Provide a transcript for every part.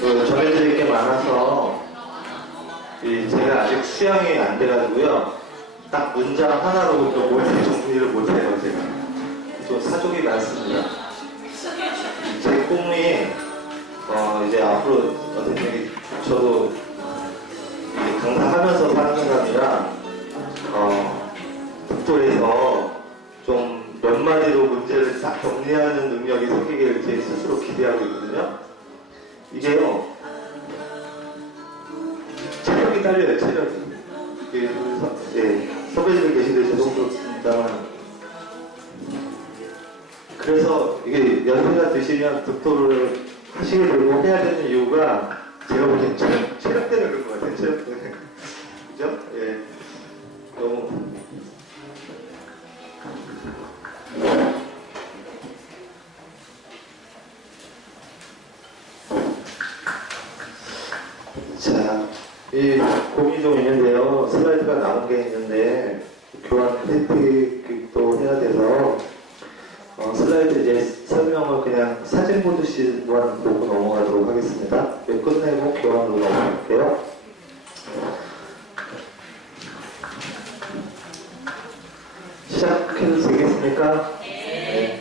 전해드릴 게 많아서 제가 아직 수양이 안 돼가지고요. 딱 문장 하나로 또 모든 정리를 못해요. 제가 또 사족이 많습니다. 제 꿈이 이제 앞으로 어떻게 저도 이제 강사하면서 사는 사람이라 북도에서 좀 몇 마디로 문제를 딱 정리하는 능력이 생기기를 제 스스로 기대하고 있거든요. 이게요, 체력이 딸려요, 체력이. 선배님이 계신데 죄송스럽습니다만. 그래서 이게 연세가 드시면 득도를 하시게 되고 해야 되는 이유가 제가 보기엔 체력 때문에 그런 것 같아요, 체력 때문에. 그죠? 예. 너무. 자, 이 고민이 좀 있는데요. 슬라이드가 남은 게 있는데 교환 혜택도 해야 돼서 슬라이드 이제 설명을 그냥 사진 보듯이만 보고 넘어가도록 하겠습니다. 끝내고 교환으로 넘어갈게요. 시작해도 되겠습니까? 네.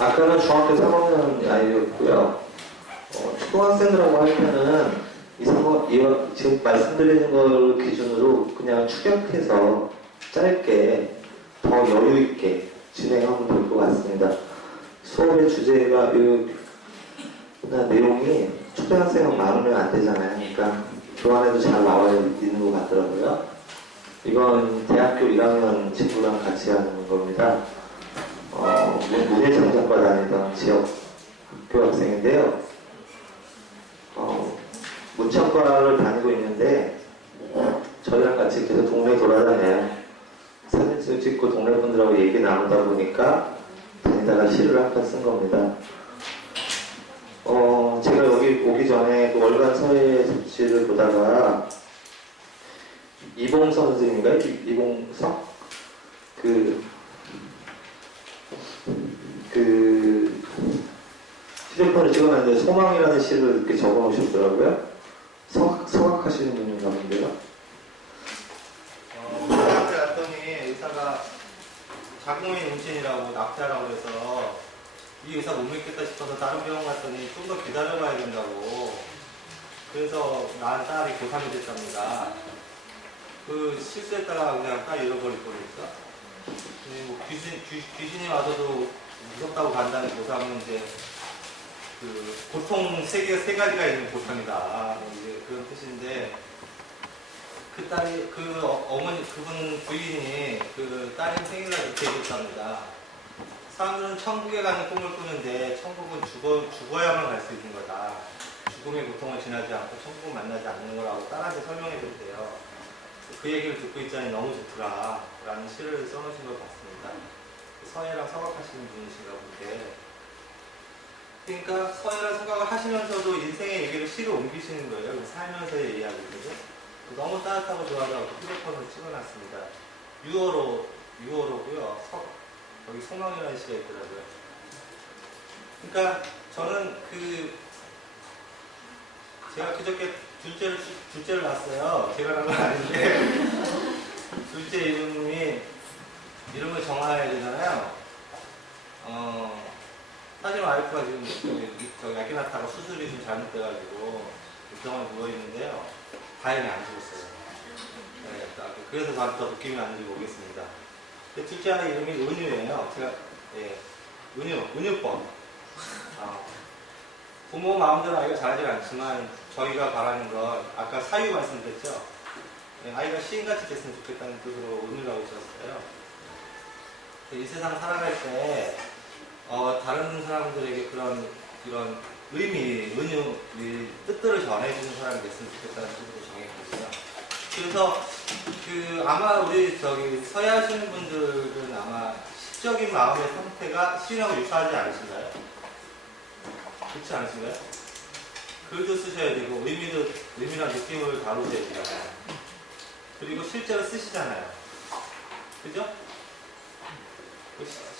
아까는 중학교 3학년 아이였고요. 초등학생이라고 할 때는 지금 말씀드리는 걸 기준으로 그냥 축약해서 짧게 더 여유있게 진행하면 될 것 같습니다. 수업의 주제가 내용이 초등학생은 많으면 안 되잖아요. 그러니까 교환에도 잘 나와 있는 것 같더라고요. 이건 대학교 1학년 친구랑 같이 하는 겁니다. 문예창작과 다니던 지역 학교 학생인데요. 문창과를 다니고 있는데 저희랑 같이 계속 동네 돌아다녀요. 사진 찍고 동네 분들하고 얘기 나누다 보니까 다니다가 시를 한 편 쓴 겁니다. 제가 여기 오기 전에 그 월간 서예 잡지를 보다가 이봉성 선생님인가요? 이봉성? 휴대폰을 찍어놨는데 소망이라는 시를 이렇게 적어놓으셨더라고요. 성악하시는 분인가 본데요. 의사한테 갔더니 의사가 자궁의 임신이라고 낙태하라고 해서 이 의사 못 믿겠다 싶어서 다른 병원 갔더니 좀 더 기다려봐야 된다고. 그래서 난 딸이 고3이 됐답니다. 그 실수했다가 그냥 딸 잃어버릴 거니까. 뭐 귀신이 와서도 무섭다고 간다는 고3은 이제 그 고통 세 가지가 있는 고통이다. 이제 그런 뜻인데 그 딸이 어머니 그분 부인이 그 딸이 생일날 이렇게 해줬답니다. 사람들은 천국에 가는 꿈을 꾸는데 천국은 죽어야만 갈 수 있는 거다. 죽음의 고통을 지나지 않고 천국을 만나지 않는 거라고 딸한테 설명해 줬대요. 그 얘기를 듣고 있자니 너무 좋더라 라는 시를 써놓으신 것 같습니다. 서예랑 성악하시는 분이신가 본데, 그러니까 서예랑 성악을 하시면서도 인생의 얘기를 시로 옮기시는 거예요. 살면서의 이야기거든요. 너무 따뜻하고 좋아서 휴대폰으로 찍어놨습니다. 6월호고요. 여기 소망이라는 시가 있더라고요. 그러니까 저는 제가 그저께 둘째를 낳았어요. 제가 낳은 건 아닌데 둘째 이름을 정해야 되잖아요. 사실 와이프가 지금 저기 아기 낳다가 수술이 좀 잘못돼가지고 병원에 누워있는데요. 다행히 안 죽었어요. 네, 그래서 저한테 더 느낌이 왔는지 모르겠습니다. 둘째 아이 이름이 은유예요. 은유법. 부모 마음대로 아이가 잘하지 않지만 저희가 바라는 건 아까 사유 말씀드렸죠. 아이가 시인같이 됐으면 좋겠다는 뜻으로 은유라고 지었어요. 이 세상 살아갈 때 다른 사람들에게 그런 이런 의미, 은유, 이 뜻들을 전해주는 사람이 됐으면 좋겠다는 식으로 정했거든요. 그래서 아마 우리 서예 하시는 분들은 아마 시적인 마음의 상태가 시인하고 유사하지 않으신가요? 그렇지 않으신가요? 글도 쓰셔야 되고 의미나 느낌을 다루셔야 되잖아요. 그리고 실제로 쓰시잖아요. 그죠?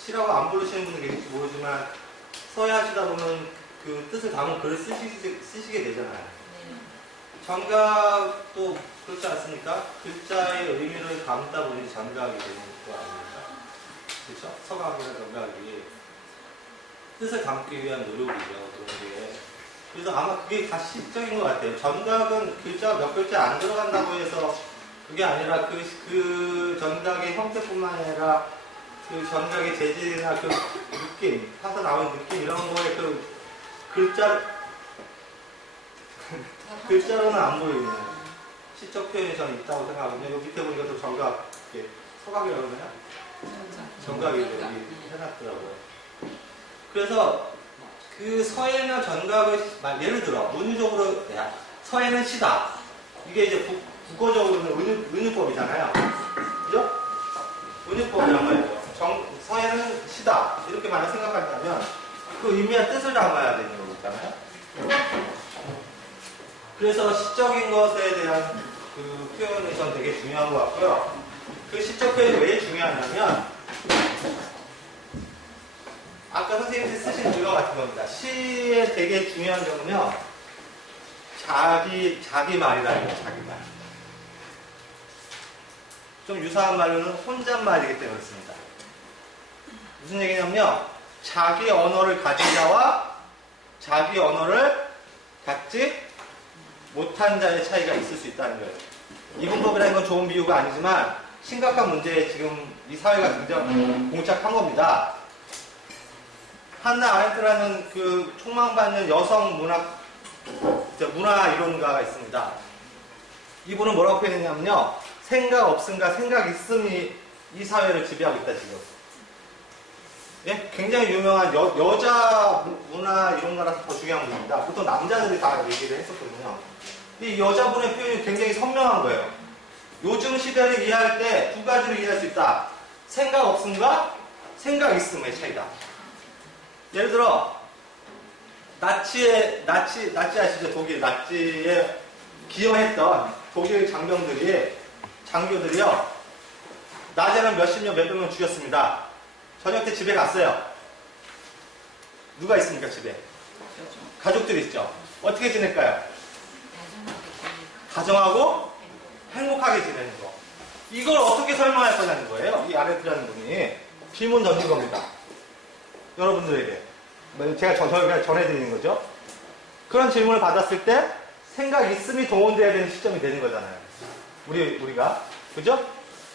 시라고 안 부르시는 분들 계실지 모르지만 서예 하시다 보면 그 뜻을 담은 글을 쓰시게 되잖아요. 정각도 그렇지 않습니까? 글자의 의미를 담다 보니 정각이 되는 거 아닙니까? 그렇죠? 서각이나 정각이 뜻을 담기 위한 노력이죠. 그런 게. 그래서 아마 그게 다 시적인 것 같아요. 정각은 글자가 몇 글자 안 들어간다고 해서 그게 아니라 그 정각의 형태뿐만 아니라 그 정각의 재질이나 그 느낌, 타서 나오는 느낌 이런 거에 그 글자로는 안 보이는 시적 표현이 저는 있다고 생각하거든요. 여기 밑에 보니까 또 정각, 서각이라고 그러나요? 정각이 여기 해놨더라고요. 그래서 그 서예나 정각을 예를 들어 은유적으로 서예는 시다. 이게 이제 국어적으로는 은유법이잖아요. 그죠? 은유법이란 말이죠. 서예는 시다. 이렇게 만약 생각한다면 그 의미와 뜻을 담아야 되는 거잖아요. 그래서 시적인 것에 대한 그 표현이 전 되게 중요한 것 같고요. 그 시적 표현이 왜 중요하냐면 아까 선생님들이 쓰신 이거 같은 겁니다. 시에 되게 중요한 점은요. 자기 말이라는 거예요. 자기 말. 좀 유사한 말로는 혼잣말이기 때문에 그렇습니다. 무슨 얘기냐면요. 자기 언어를 가진 자와 자기 언어를 갖지 못한 자의 차이가 있을 수 있다는 거예요. 이분법이라는 건 좋은 비유가 아니지만 심각한 문제에 지금 이 사회가 봉착한 겁니다. 한나 아렌트라는 그 촉망받는 여성 문화 이론가가 있습니다. 이분은 뭐라고 표현했냐면요. 생각 없음과 생각 있음이 이 사회를 지배하고 있다 지금. 예? 굉장히 유명한 여자 문화 이론가라서 더 중요한 분입니다. 보통 남자들이 다 얘기를 했었거든요. 이 여자분의 표현이 굉장히 선명한 거예요. 요즘 시대를 이해할 때 두 가지를 이해할 수 있다. 생각 없음과 생각 있음의 차이다. 예를 들어 나치 아시죠? 독일 나치에 기여했던 독일 장교들이요. 낮에는 몇십 명, 몇백 명 죽였습니다. 저녁 때 집에 갔어요. 누가 있습니까, 집에? 가족들이 있죠. 어떻게 지낼까요? 다정하고 행복하게 지내는 거. 이걸 어떻게 설명할 거냐는 거예요. 이 아렌트라는 분이 질문 던진 겁니다. 여러분들에게. 저희가 전해드리는 거죠. 그런 질문을 받았을 때 생각 있음이 동원돼야 되는 시점이 되는 거잖아요. 우리가. 그죠?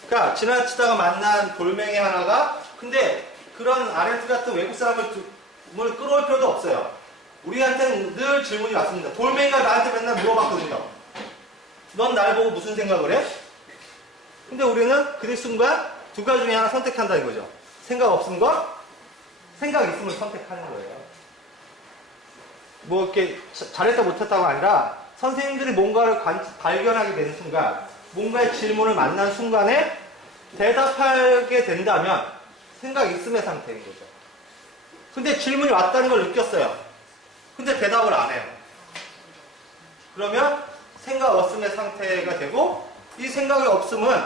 그러니까 지나치다가 만난 돌멩이 하나가 근데 그런 아렌트 같은 외국 사람을 끌어올 필요도 없어요. 우리한테는 늘 질문이 왔습니다. 돌멩이가 나한테 맨날 물어봤거든요. 넌 날 보고 무슨 생각을 해? 근데 우리는 그 순간 두 가지 중에 하나 선택한다는 거죠. 생각 없음과 생각 있음을 선택하는 거예요. 뭐 이렇게 잘했다 못했다가 아니라 선생님들이 뭔가를 발견하게 되는 순간 뭔가의 질문을 만난 순간에 대답하게 된다면 생각 있음의 상태인 거죠. 근데 질문이 왔다는 걸 느꼈어요. 근데 대답을 안 해요. 그러면 생각 없음의 상태가 되고 이 생각이 없음은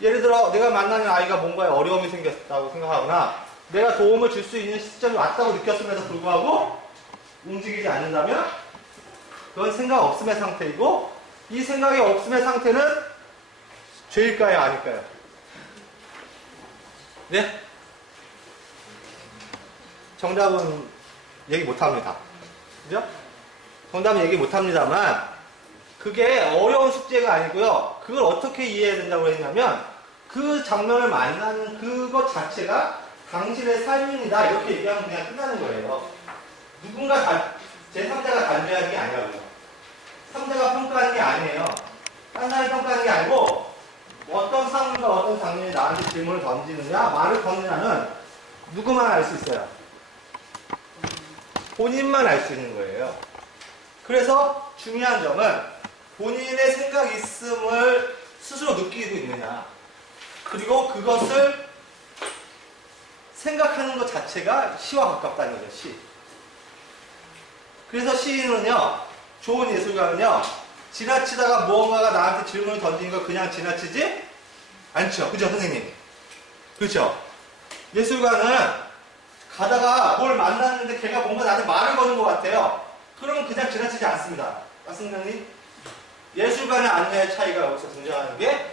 예를 들어 내가 만나는 아이가 뭔가에 어려움이 생겼다고 생각하거나 내가 도움을 줄 수 있는 시점이 왔다고 느꼈음에도 불구하고 움직이지 않는다면 그건 생각 없음의 상태이고 이 생각이 없음의 상태는 죄일까요? 아닐까요? 네? 정답은 얘기 못합니다. 그죠? 정답은 얘기 못합니다만 그게 어려운 숙제가 아니고요. 그걸 어떻게 이해해야 된다고 했냐면 그 장면을 만나는 그것 자체가 당신의 삶입니다. 이렇게 얘기하면 그냥 끝나는 거예요. 누군가 제3자가 단죄하는 게 아니라고요. 3자가 평가하는 게 아니에요. 딴 사람이 평가하는 게 아니고 어떤 상황과 어떤 장면이 나한테 질문을 던지느냐 말을 던지냐는 누구만 알 수 있어요. 본인만 알 수 있는 거예요. 그래서 중요한 점은 본인의 생각이 있음을 스스로 느끼고 있느냐. 그리고 그것을 생각하는 것 자체가 시와 가깝다는 거죠, 시. 그래서 시인은요, 좋은 예술가는요, 지나치다가 무언가가 나한테 질문을 던지는 걸 그냥 지나치지 않죠. 그죠, 선생님? 그렇죠? 예술가는 가다가 뭘 만났는데 걔가 뭔가 나한테 말을 거는 것 같아요. 그러면 그냥 지나치지 않습니다. 맞습니까, 선생님? 예술가의 안내의 차이가 여기서 등장하는 게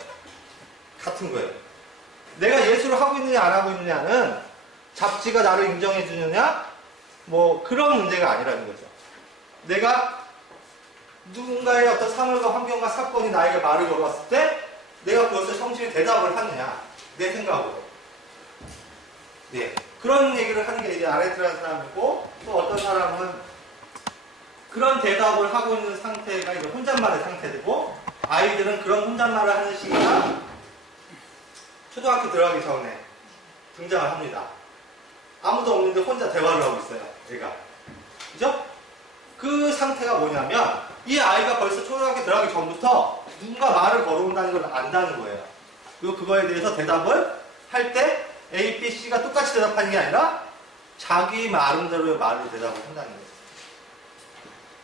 같은 거예요. 내가 예술을 하고 있느냐 안 하고 있느냐는 잡지가 나를 인정해 주느냐 뭐 그런 문제가 아니라는 거죠. 내가 누군가의 어떤 사물과 환경과 사건이 나에게 말을 걸어왔을 때 내가 그것을 성실히 대답을 하느냐 내 생각으로. 네. 그런 얘기를 하는 게 이제 아레트라는 사람이고, 또 어떤 사람은 그런 대답을 하고 있는 상태가 이제 혼잣말의 상태고, 아이들은 그런 혼잣말을 하는 시기가 초등학교 들어가기 전에 등장을 합니다. 아무도 없는데 혼자 대화를 하고 있어요, 얘가. 그죠? 그 상태가 뭐냐면, 이 아이가 벌써 초등학교 들어가기 전부터 누군가 말을 걸어온다는 걸 안다는 거예요. 그리고 그거에 대해서 대답을 할 때 A, B, C가 똑같이 대답하는 게 아니라 자기 나름대로의 말로 대답을 한다는 거예요.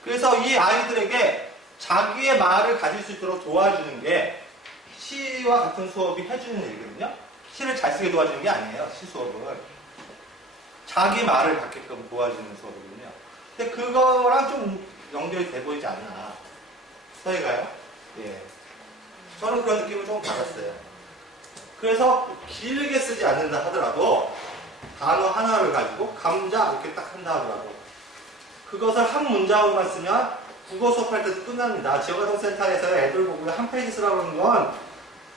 그래서 이 아이들에게 자기의 말을 가질 수 있도록 도와주는 게 시와 같은 수업이 해주는 일이거든요. 시를 잘 쓰게 도와주는 게 아니에요, 시 수업은. 자기 말을 갖게끔 도와주는 수업이거든요. 근데 그거랑 좀 연결이 돼 보이지 않나. 서희가요? 예. 저는 그런 느낌을 좀 받았어요. 그래서 길게 쓰지 않는다 하더라도 단어 하나를 가지고 감자 이렇게 딱 한다 하더라도 그것을 한 문장으로만 쓰면 국어 수업할 때도 끝납니다. 지역아동센터에서 애들 보고 한 페이지 쓰라고 하는 건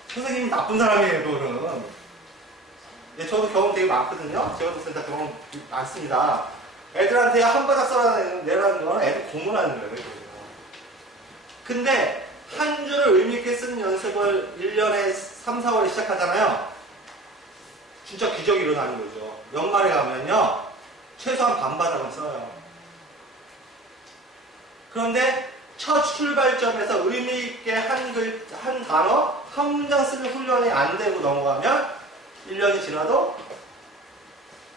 선생님이 나쁜 사람이에요, 그거는. 예, 저도 경험 되게 많거든요. 지역아동센터 경험 많습니다. 애들한테 한 바닥 써내라는 건 애들 공부하는 거예요. 근데 한 줄을 의미있게 쓰는 연습을 1년에 3, 4월에 시작하잖아요. 진짜 기적이 일어나는 거죠. 연말에 가면요. 최소한 반바닥은 써요. 그런데 첫 출발점에서 의미있게 한 단어, 한 문장 쓰는 훈련이 안 되고 넘어가면 1년이 지나도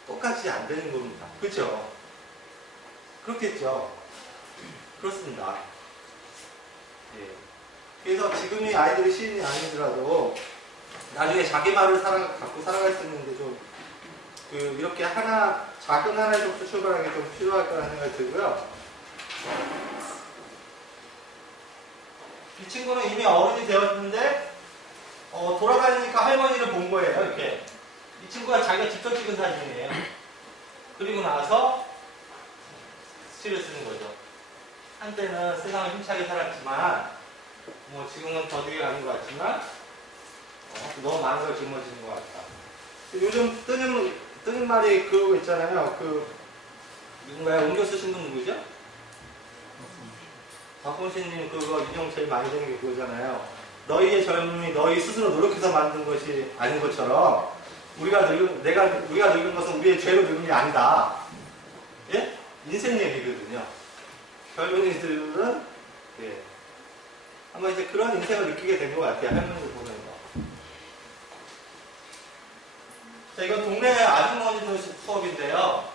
똑같이 안 되는 겁니다. 그렇죠? 그렇겠죠? 그렇습니다. 예. 그래서 지금이 아이들이 시인이 아니더라도 나중에 자기 말을 갖고 살아갈 수 있는데 좀 이렇게 작은 하나에서부터 출발하는 게 좀 필요할 거라는 생각이 들고요. 이 친구는 이미 어른이 되었는데 돌아다니니까 할머니를 본 거예요. 이렇게. 이 친구가 자기가 직접 찍은 사진이에요. 그리고 나서 시를 쓰는 거죠. 한때는 세상을 힘차게 살았지만 뭐 지금은 더디게 가는 것 같지만 너무 많은 걸 짊어지는 것 같다. 요즘 뜨는 말이 그거 있잖아요. 누군가요? 옮겨 쓰신 분 누구죠? 박홍신님 그거 인용 제일 많이 되는 게 그거잖아요. 너희의 젊음이 너희 스스로 노력해서 만든 것이 아닌 것처럼 우리가 늙은 것은 우리의 죄로 늙은 게 아니다. 예? 인생 얘기거든요. 젊은이들은 예. 아마 이제 그런 인생을 느끼게 된 것 같아요. 할머니를 보는 거. 자, 이건 동네 아주머니들 수업인데요.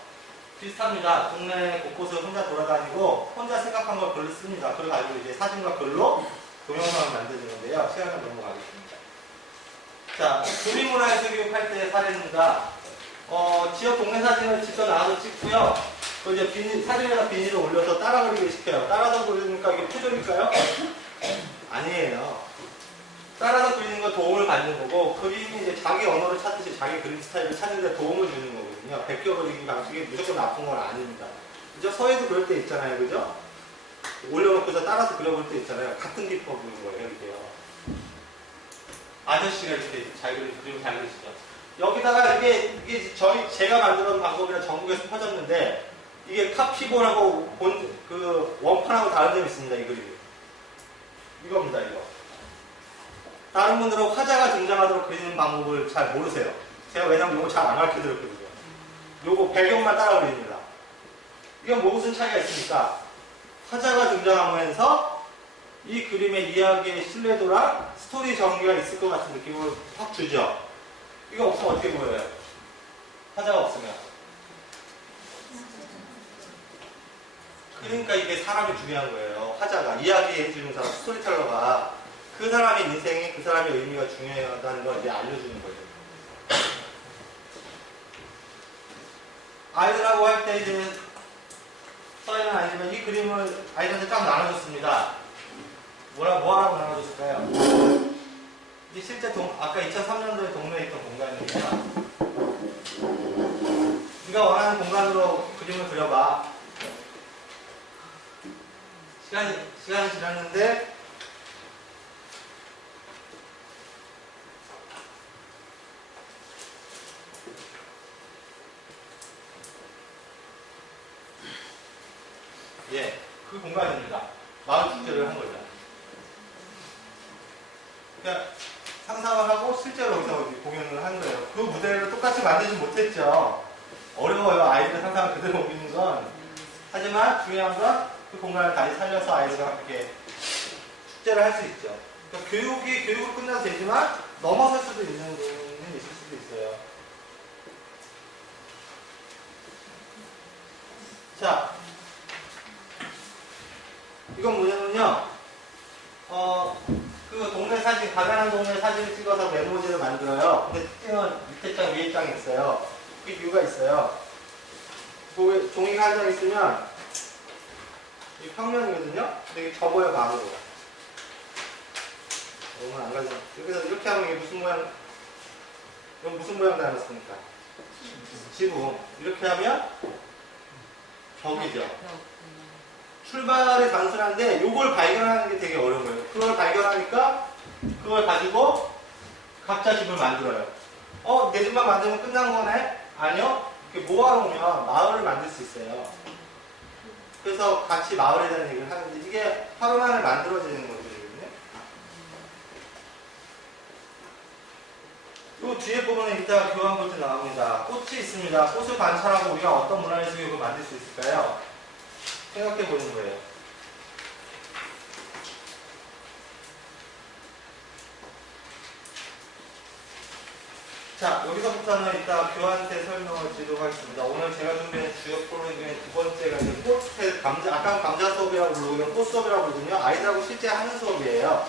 비슷합니다. 동네 곳곳을 혼자 돌아다니고 혼자 생각한 걸 글로 씁니다. 그래가지고 이제 사진과 글로 동영상을 만드는 건데요. 시간을 넘어가겠습니다. 자, 구리문화예술 교육할 때의 사례입니다. 지역 동네 사진을 직접 나와서 찍고요. 또 이제 사진에다 비닐을 올려서 따라 그리게 시켜요. 따라서 그리니까 이게 표절일까요? 아니에요. 따라서 그리는 건 도움을 받는 거고, 그림이 이제 자기 언어를 찾듯이 자기 그림 스타일을 찾는 데 도움을 주는 거거든요. 베껴 그리기 방식이 무조건 나쁜 건 아닙니다. 그죠? 서예도 그럴 때 있잖아요. 그죠? 올려놓고서 따라서 그려볼 때 있잖아요. 같은 기법인 거예요. 이게요. 아저씨가 이렇게 그림 잘 그리시죠. 여기다가 이게 제가 만들어 놓은 방법이랑 전국에서 퍼졌는데, 이게 카피본하고 원판하고 다른 점이 있습니다. 이 그림이. 이겁니다, 이거. 다른 분들은 화자가 등장하도록 그리는 방법을 잘 모르세요. 제가 왜냐면 이거 잘 안 가르쳐 드렸거든요. 요거 배경만 따라 그립니다. 이건 무슨 차이가 있습니까? 화자가 등장하면서 이 그림의 이야기의 신뢰도랑 스토리 전개가 있을 것 같은 느낌을 확 주죠. 이거 없으면 어떻게 보여요? 화자가 없으면. 그러니까 이게 사람이 중요한 거예요. 화자가, 이야기해주는 사람, 스토리텔러가 그 사람의 인생에 그 사람의 의미가 중요하다는 걸 이제 알려주는 거죠. 아이들하고 할 때 이제 써있는 아이들은 이 그림을 아이들한테 딱 나눠줬습니다. 뭐 하라고 나눠줬을까요? 이 실제 아까 2003년도에 동네에 있던 공간입니다. 네가 원하는 공간으로 그림을 그려봐. 시간이 지났는데 예, 그 공간입니다. 마을 축제를 한 거죠. 그러니까 상상을 하고 실제로 여기서 공연을 한 거예요. 그 무대를 똑같이 만들지 못했죠. 어려워요. 아이들 상상을 그대로 옮기는 건. 하지만 중요한 건 그 공간을 다시 살려서 아이들과 함께 축제를 할 수 있죠. 그러니까 교육을 끝나도 되지만 넘어설 수도 있는 부분이 있을 수도 있어요. 자, 이건 뭐냐면요. 그 동네 사진, 가난한 동네 사진을 찍어서 메모지를 만들어요. 근데 특징은 밑에 장, 위에 장이 있어요. 그 이유가 있어요. 종이가 한 장 있으면 이 평면이거든요. 근데 이게 접어요, 방으로. 너무 안 가죠. 이렇게 하면 이게 무슨 모양, 이건 무슨 모양 닮았습니까? 지붕. 이렇게 하면 벽이죠. 출발이 단순한데 이걸 발견하는 게 되게 어려운 거예요. 그걸 발견하니까 그걸 가지고 각자 집을 만들어요. 내 집만 만들면 끝난 거네? 아니요. 이렇게 모아놓으면 마을을 만들 수 있어요. 그래서 같이 마을에 대한 얘기를 하는데 이게 하루 만에 만들어지는 것들이거든요. 이 뒤에 부분에 이따 교환 볼때 나옵니다. 꽃이 있습니다. 꽃을 관찰하고 우리가 어떤 문화예술 교육을 만들 수 있을까요? 생각해 보는 거예요. 자, 여기서부터는 이따 교환 때 설명을 드리도록 하겠습니다. 오늘 제가 준비한 주요 프로그램 중에 두 번째가 이제 꽃, 아까 감자 수업이라고 부르고 꽃 수업이라고 부르거든요. 아이들하고 실제 하는 수업이에요.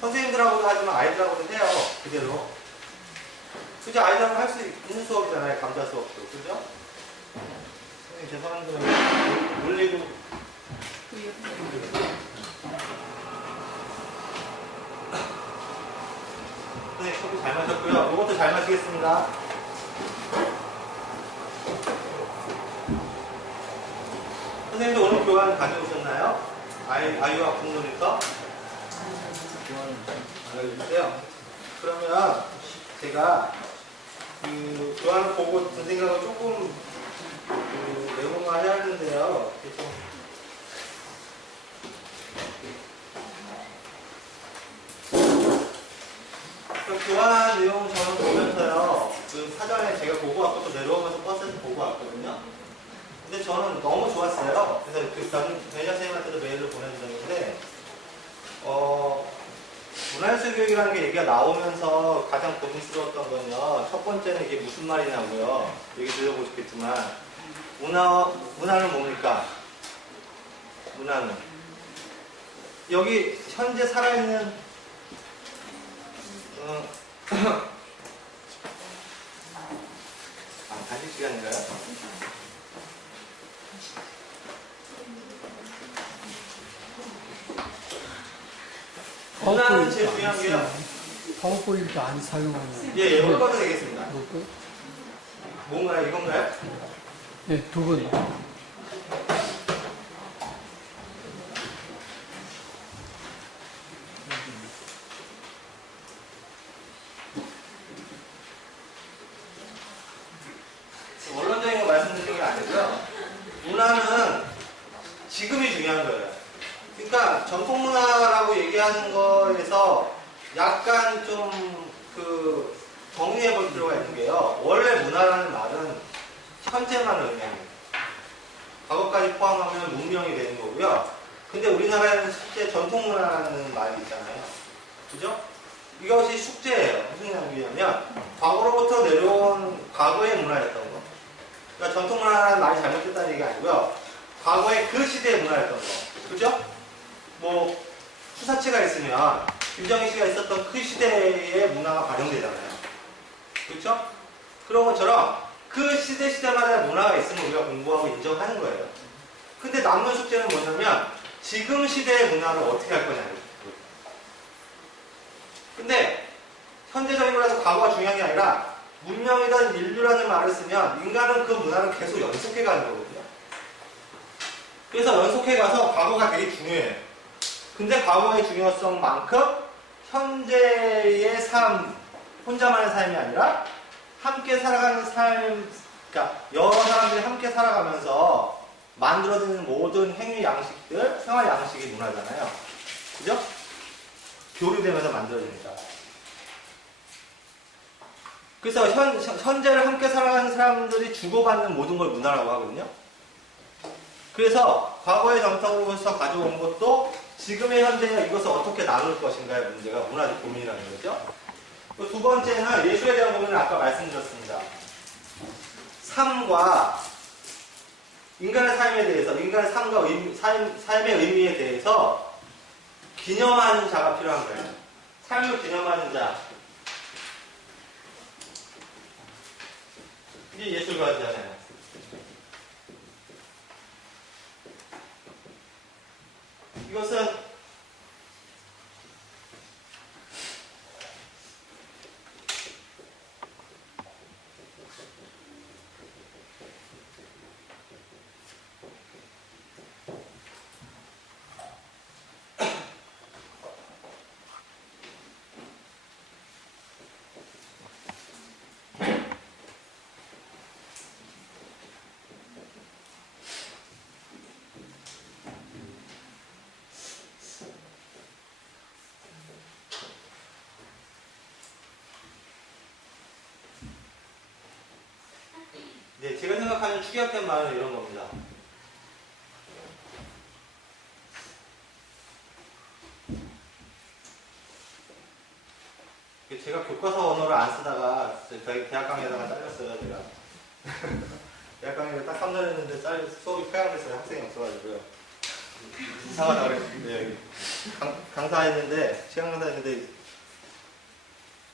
선생님들하고도 하지만 아이들하고도 해요. 그대로. 그죠? 아이들하고 할 수 있는 수업이잖아요. 감자 수업도. 그죠? 선생님 죄송한데 올리고 네, 커피 잘 마셨고요. 이것도 잘 마시겠습니다. 선생님도 오늘 교환 다녀오셨나요? 아이와 국문에서 교환을 알려주세요. 그러면 제가 그 교환을 보고 든 생각을 조금 내용화 해야 하는데요. 교환 내용 저는 보면서요, 그 사전에 제가 보고 왔고 또 내려오면서 버스에서 보고 왔거든요. 근데 저는 너무 좋았어요. 그래서 그 매니저 선생님한테도 메일을 보내드렸는데, 문화예술 교육이라는 게 얘기가 나오면서 가장 고민스러웠던 건요, 첫 번째는 이게 무슨 말이냐고요. 얘기 들어보셨겠지만, 문화는 뭡니까? 문화는. 여기 현재 살아있는 간식 시간인가요? 문화는 제일 중요한 게요. 파워포인트 안 사용하는. 예, 예, 꺼도 되겠습니다. 뭔가요? 이건가요? 네, 두 분. 원론적인 거 말씀드리는 게 아니고요. 문화는 지금이 중요한 거예요. 그러니까 전통문화라고 얘기하는 거에서 약간 좀 그 정리해 볼 필요가 있는 게요. 원래 문화라는 말은 현재만 의미합니다. 과거까지 포함하면 문명이 되는 거고요. 근데 우리나라에는 실제 전통문화라는 말이 있잖아요. 그죠? 이것이 숙제예요. 무슨 얘기냐면 과거로부터 내려온 과거의 문화였던 거. 그러니까 전통문화라는 말이 잘못됐다는 얘기가 아니고요. 과거의 그 시대의 문화였던 거. 그죠? 뭐 수사체가 있으면 김정희 씨가 있었던 그 시대의 문화가 반영되잖아요. 그렇죠? 그런 것처럼 그 시대마다의 문화가 있으면 우리가 공부하고 인정하는 거예요. 근데 남는 숙제는 뭐냐면 지금 시대의 문화를 어떻게 할 거냐는 거예요. 근데 현재적인 거라서 과거가 중요한 게 아니라 문명이든 인류라는 말을 쓰면 인간은 그 문화를 계속 연속해 가는 거거든요. 그래서 연속해 가서 과거가 되게 중요해요. 근데 과거의 중요성만큼 현재의 삶, 혼자만의 삶이 아니라 함께 살아가는 삶, 그러니까 여러 사람들이 함께 살아가면서 만들어지는 모든 행위 양식들, 생활 양식이 문화잖아요. 그죠? 교류되면서 만들어집니다. 그래서 현재를 함께 살아가는 사람들이 주고받는 모든 걸 문화라고 하거든요. 그래서 과거의 정통으로서 가져온 것도 지금의 현재에 이것을 어떻게 나눌 것인가의 문제가 문화적 고민이라는 거죠. 두 번째는 예술에 대한 고민을 아까 말씀드렸습니다. 삶과 인간의 삶에 대해서, 인간의 삶과 삶의 의미에 대해서 기념하는 자가 필요한 거예요. 삶을 기념하는 자. 이게 예술가잖아요. 이것은 네, 제가 생각하는 축약된 말은 이런 겁니다. 제가 교과서 언어를 안 쓰다가 대학 강의에다가 잘렸어요, 제가. 대학 강의를 딱 3년 했는데 수업이 폐강됐어요. 학생이 없어가지고요. 이상하다 그랬는데 강사했는데, 시간 강사했는데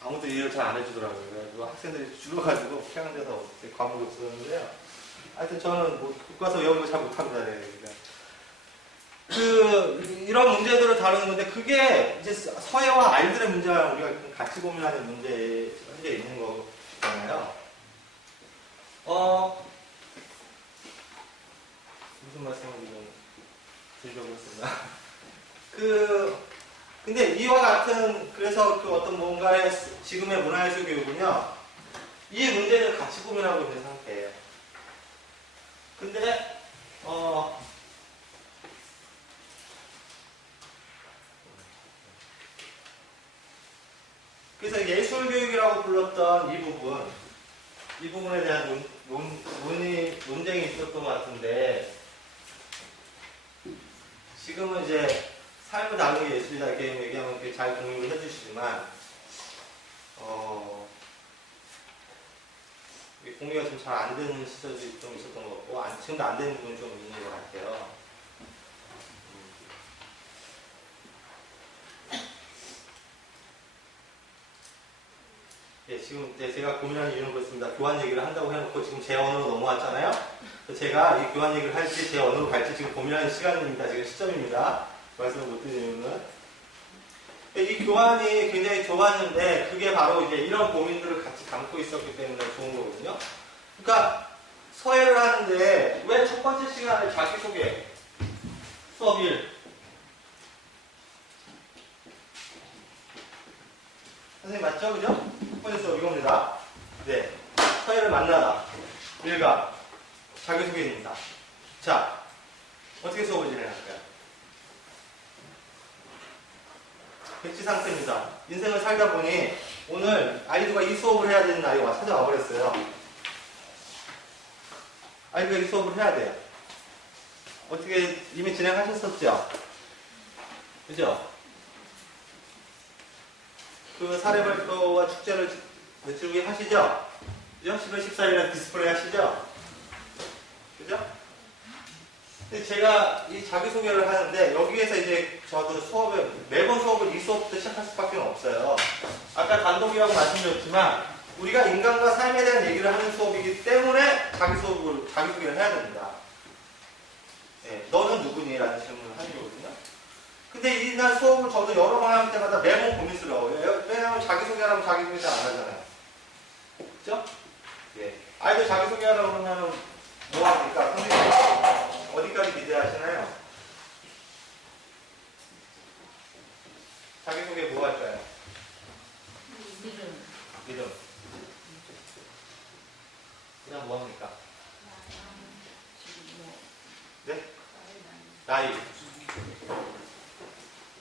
아무도 이해를 잘 안 해주더라고요. 그래가지고 학생들이 줄어가지고 폐강돼서 과목이 없어졌는데요. 하여튼 저는 뭐 교과서 외우는 거 잘 못합니다. 그러니까. 이런 문제들을 다루는 건데, 그게 이제 서예와 아이들의 문제와 우리가 같이 고민하는 문제에 현재 있는 거잖아요. 무슨 말씀을 좀 드리려고 했습니다. 근데 이와 같은, 그래서 그 어떤 뭔가의 지금의 문화예술 교육은요, 이 문제를 같이 고민하고 있는 상태예요. 근데, 그래서 예술교육이라고 불렀던 이 부분에 대한 논쟁이 있었던 것 같은데, 지금은 이제 삶을 다루는 게 예술이다 이렇게 얘기하면 이렇게 잘 공유를 해주시지만, 공유가 좀 잘 안 되는 시절이 좀 있었던 것 같고, 지금도 안 되는 부분이 좀 있는 것 같아요. 예, 지금 제가 고민하는 이유는 그렇습니다. 교환 얘기를 한다고 해놓고 지금 제 언어로 넘어왔잖아요. 제가 이 교환 얘기를 할지 제 언어로 갈지 지금 고민하는 시간입니다. 지금 시점입니다. 말씀을 못 드리는 이유는. 이 교환이 굉장히 좋았는데 그게 바로 이제 이런 고민들을 같이 담고 있었기 때문에 좋은 거거든요. 그러니까 서예를 하는데 왜 첫 번째 시간에 자기소개 수업 1 선생님 맞죠? 그죠? 첫 번째 수업 이겁니다. 네. 서예를 만나다. 일가. 자기소개입니다. 자, 어떻게 수업을 진행할까요? 백지 상태입니다. 인생을 살다 보니 오늘 아이들과 이 수업을 해야 되는 아이가 찾아와 버렸어요. 아이들과 이 수업을 해야 돼요. 어떻게 이미 진행하셨었죠? 그죠? 그 사례 발표와 축제를 며칠 후에 하시죠? 그죠? 11월 14일에 디스플레이 하시죠? 그죠? 근데 제가 이 자기소개를 하는데 여기에서 이제 저도 매번 수업을 이 수업부터 시작할 수밖에 없어요. 아까 단독이라고 말씀드렸지만 우리가 인간과 삶에 대한 얘기를 하는 수업이기 때문에 자기소개를 해야 됩니다. 네, 너는 누구니? 라는 질문을 하는 거거든요. 근데 이날 수업을 저도 여러 번 할 때마다 매번 고민스러워요. 왜냐하면 자기소개하라면 자기소개 잘 안 하잖아요. 그죠? 예. 아이들 자기소개하라고 그러면 뭐 합니까? 선생님, 어디까지 기대하시나요? 자기소개 뭐 할까요? 이름. 그냥 뭐 합니까? 네? 나이.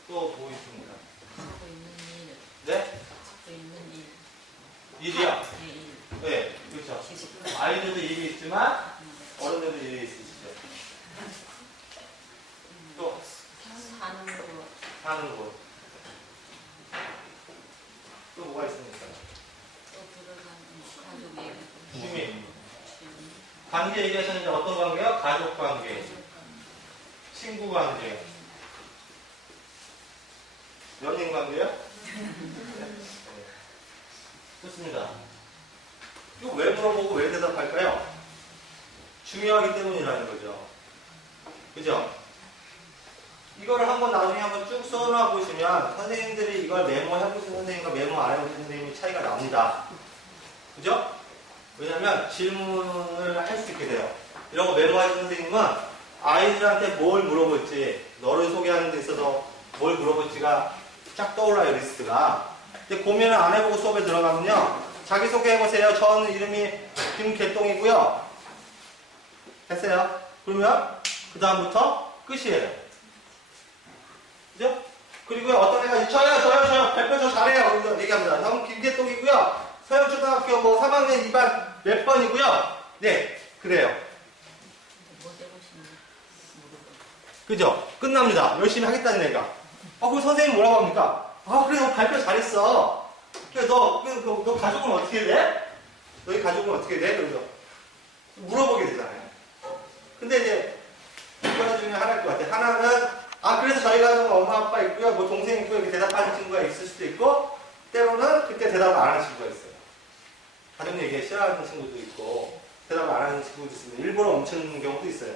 또 뭐 있습니까? 하고 있는 일, 네? 하고 있는 일, 일이요? 일, 네, 그렇죠. 지식, 아이들도 일이 있지만 어른들도 일이 있으시죠. 또 사는 거, 사는 곳. 또 뭐가 있습니까? 또 들어가는 가족의 취미. 관계 얘기하셨는데 어떤 관계요? 가족 관계, 친구 관계, 연인 관계요? 네. 좋습니다. 이거 왜 물어보고 왜 대답할까요? 중요하기 때문이라는 거죠. 그죠? 이거를 나중에 한번 쭉 써놔 보시면 선생님들이 이걸 메모해보신 선생님과 메모 안 해보신 선생님이 차이가 납니다. 그죠? 왜냐면 질문을 할 수 있게 돼요. 이런 거 메모하신 선생님은 아이들한테 뭘 물어볼지, 너를 소개하는 데 있어서 뭘 물어볼지가 쫙 떠올라요, 리스트가. 근데 고민을 안 해보고 수업에 들어가면요. 자기소개해보세요. 저는 이름이 김개똥이고요. 됐어요? 그러면 그 다음부터 끝이에요. 그죠? 그리고 어떤 애가 저요 발표 저 잘해요. 그래서 얘기합니다. 저는 김개똥이고요. 서영초등학교 3학년 2반 몇 번이고요. 네, 그래요. 뭐 해보시는 그죠? 끝납니다. 열심히 하겠다는 애가. 그럼 선생님 뭐라고 합니까? 그래, 너 발표 잘했어. 그래, 너 가족은 어떻게 돼? 너희 가족은 어떻게 돼? 그래서 물어보게 되잖아요. 근데 이제 두 가지 중에 하나일 것 같아요. 하나는, 그래서 저희 가족은 엄마, 아빠 있고요. 뭐 동생 있고, 이렇게 대답하는 친구가 있을 수도 있고, 때로는 그때 대답을 안 하는 친구가 있어요. 가족 얘기에 싫어하는 친구도 있고, 대답을 안 하는 친구도 있습니다. 일부러 멈추는 경우도 있어요.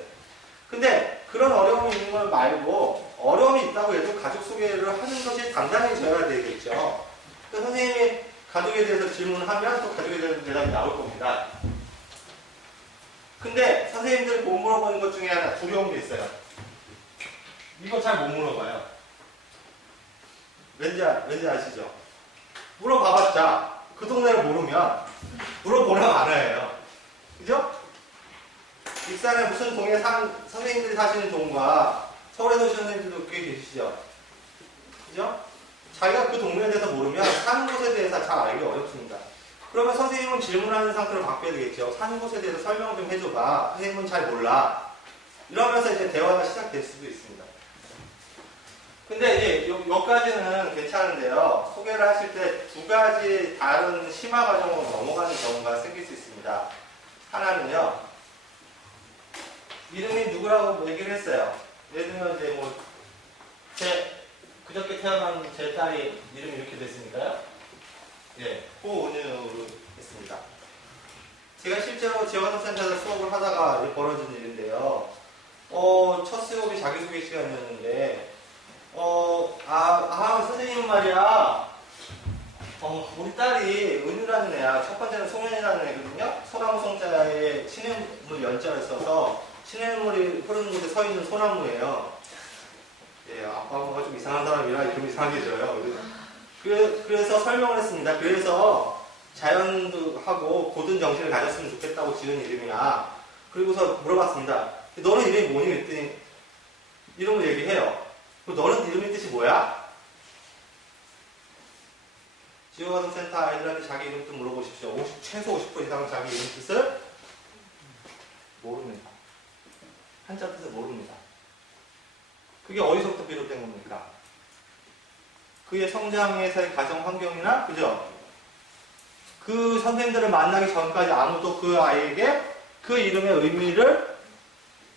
근데 그런 어려움이 있는 걸 말고 어려움이 있다고 해도 가족 소개를 하는 것이 당당해져야 되겠죠. 그러니까 선생님이 가족에 대해서 질문하면 또 가족에 대해서 대답이 나올 겁니다. 근데 선생님들이 못 물어보는 것 중에 하나 두려운 게 있어요. 이거 잘 못 물어봐요. 왠지 아시죠? 물어봐봤자 그 동네를 모르면 물어보려면 알아요. 그죠? 익산에 무슨 동에 선생님들이 사시는 동과 서울에 사시는 선생님들도 꽤 계시죠? 그죠? 자기가 그 동네에 대해서 모르면 사는 곳에 대해서 잘 알기 어렵습니다. 그러면 선생님은 질문하는 상태로 바뀌어야 되겠죠. 사는 곳에 대해서 설명 좀 해줘봐. 선생님은 잘 몰라. 이러면서 이제 대화가 시작될 수도 있습니다. 근데 이제 여기까지는 괜찮은데요. 소개를 하실 때 두 가지 다른 심화 과정으로 넘어가는 경우가 생길 수 있습니다. 하나는요. 이름이 누구라고 얘기를 했어요. 예를 들면 이제 그저께 태어난 제 딸이 이름이 이렇게 됐으니까요. 예, 호은유로 했습니다. 제가 실제로 지역환경센터에서 수업을 하다가 벌어진 일인데요. 첫 수업이 자기소개 시간이었는데, 선생님은 말이야, 우리 딸이 은유라는 애야. 첫 번째는 송현이라는 애거든요. 소나무 송자에 시냇물 연자를 써서 시냇물이 흐르는 곳에 서 있는 소나무예요. 예, 아빠가 좀 이상한 사람이라 이름이 이상하게 져요. 그래서 설명을 했습니다. 그래서 자연도 하고 고든 정신을 가졌으면 좋겠다고 지은 이름이야. 그리고서 물어봤습니다. 너는 이름이 뭐니? 그랬더니 이름을 얘기해요. 너는 이름의 뜻이 뭐야? 지역환경센터 아이들한테 자기 이름 뜻 물어보십시오. 최소 50% 이상은 자기 이름 뜻을 모릅니다. 한자 뜻을 모릅니다. 그게 어디서부터 비롯된 겁니까? 그의 성장에서의 가정 환경이나, 그죠? 그 선생님들을 만나기 전까지 아무도 그 아이에게 그 이름의 의미를